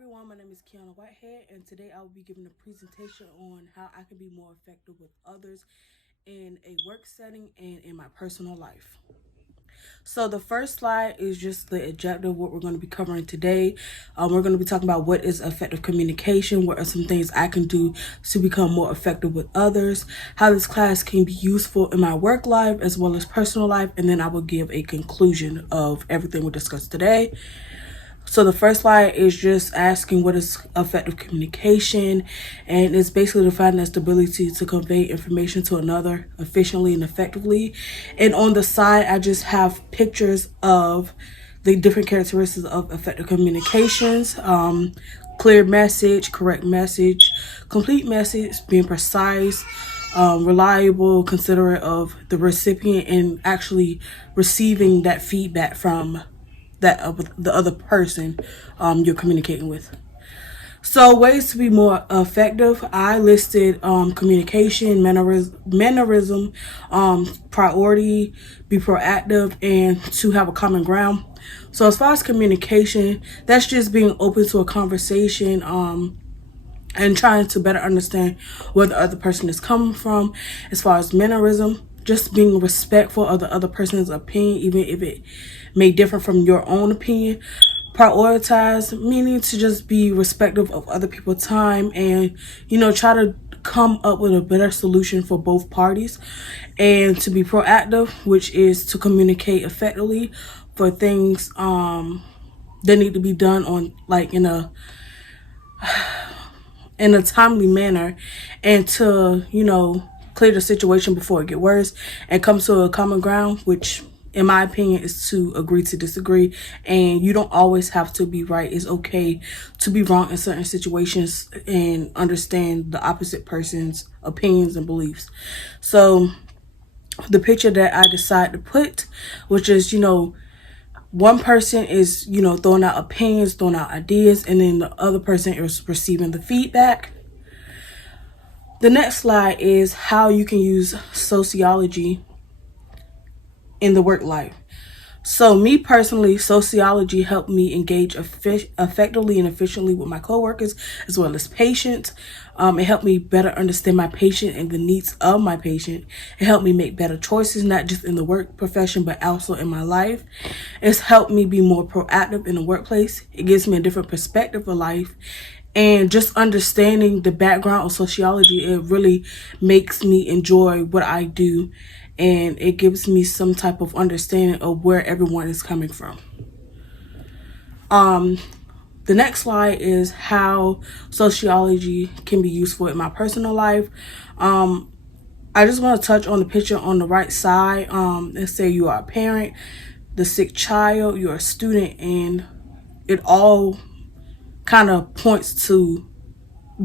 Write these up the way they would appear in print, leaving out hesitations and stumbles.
everyone, my name is Kiana Whitehead, and today I will be giving a presentation on how I can be more effective with others in a work setting and in my personal life. So the first slide is just the objective, what we're going to be covering today. We're going to be talking about what is effective communication, what are some things I can do to become more effective with others, how this class can be useful in my work life as well as personal life, and then I will give a conclusion of everything we discussed today. So the first slide is just asking what is effective communication, and it's basically defined as the ability to convey information to another efficiently and effectively. And on the side, I just have pictures of the different characteristics of effective communications. Clear message, correct message, complete message, being precise, reliable, considerate of the recipient, and actually receiving that feedback from the other person you're communicating with. So ways to be more effective, I listed communication, mannerism, priority, be proactive, and to have a common ground. So as far as communication, that's just being open to a conversation, and trying to better understand where the other person is coming from. As far as mannerism, just being respectful of the other person's opinion, even if it may differ from your own opinion. Prioritize, meaning to just be respectful of other people's time and, try to come up with a better solution for both parties. And to be proactive, which is to communicate effectively for things that need to be done on in a timely manner, and to, clear the situation before it get worse and come to a common ground, which in my opinion is to agree to disagree. And you don't always have to be right. It's okay to be wrong in certain situations and understand the opposite person's opinions and beliefs. So the picture that I decided to put, which is, one person is, throwing out opinions, throwing out ideas, and then the other person is receiving the feedback. The next slide is how you can use sociology in the work life. So me personally, sociology helped me engage effectively and efficiently with my coworkers as well as patients. It helped me better understand my patient and the needs of my patient. It helped me make better choices, not just in the work profession, but also in my life. It's helped me be more proactive in the workplace. It gives me a different perspective of life. And just understanding the background of sociology, it really makes me enjoy what I do. And it gives me some type of understanding of where everyone is coming from. The next slide is how sociology can be useful in my personal life. I just want to touch on the picture on the right side. Let's say you are a parent, the sick child, you're a student, and it all kind of points to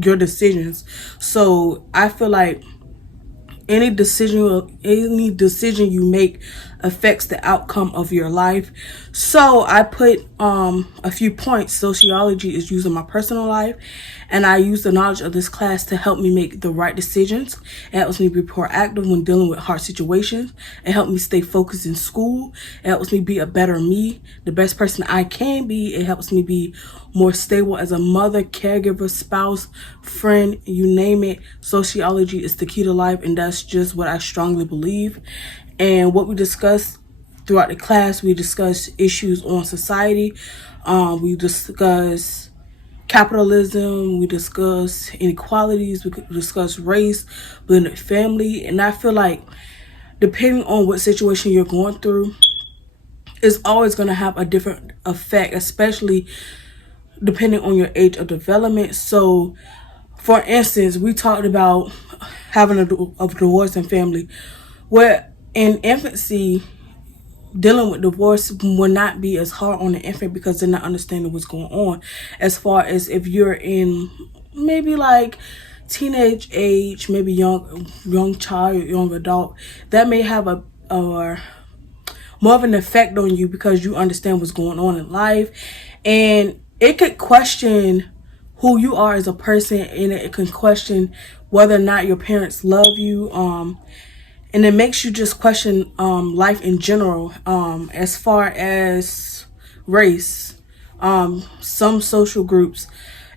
your decisions. So I feel like any decision you make affects the outcome of your life. So I put a few points sociology is used in my personal life, and I use the knowledge of this class to help me make the right decisions. It helps me be proactive when dealing with hard situations. It helps me stay focused in school. It helps me be a better me, the best person I can be. It helps me be more stable as a mother, caregiver, spouse, friend, you name it. Sociology is the key to life, and that's just what I strongly believe. And what we discussed throughout the class, we discussed issues on society. We discussed capitalism. We discussed inequalities. We could discuss race, blended family. And I feel like depending on what situation you're going through, it's always going to have a different effect, especially depending on your age of development. So, for instance, we talked about having a divorce in family, where in infancy, dealing with divorce will not be as hard on the infant because they're not understanding what's going on. As far as if you're in maybe like teenage age, maybe young child, young adult, that may have a more of an effect on you because you understand what's going on in life, and it could question who you are as a person, and it can question whether or not your parents love you, and it makes you just question life in general. As far as race, Some social groups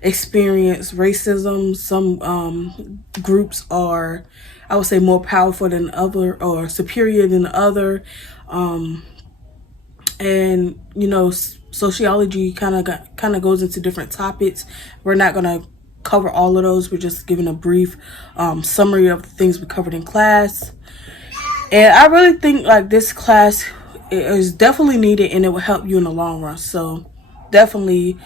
experience racism. Some groups are, I would say, more powerful than other or superior than the other. And sociology kind of goes into different topics. We're not gonna cover all of those. We're just giving a brief summary of the things we covered in class. And I really think like this class is definitely needed, and it will help you in the long run. So definitely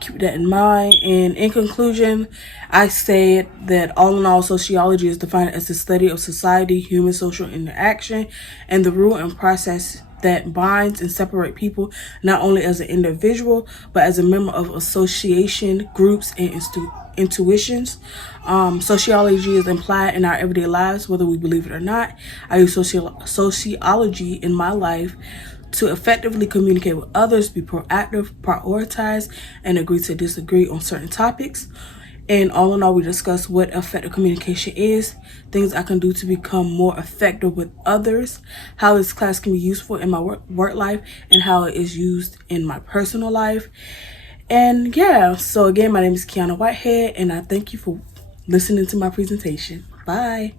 keep that in mind. And in conclusion, I said that all in all, sociology is defined as the study of society, human social interaction, and the rule and process that binds and separate people not only as an individual but as a member of association, groups, and intuitions. Sociology is implied in our everyday lives, whether we believe it or not. I use sociology in my life to effectively communicate with others, be proactive, prioritize, and agree to disagree on certain topics. And all in all, we discuss what effective communication is, things I can do to become more effective with others, how this class can be useful in my work life, and how it is used in my personal life. And yeah, so again, my name is Kiana Whitehead, and I thank you for listening to my presentation. Bye.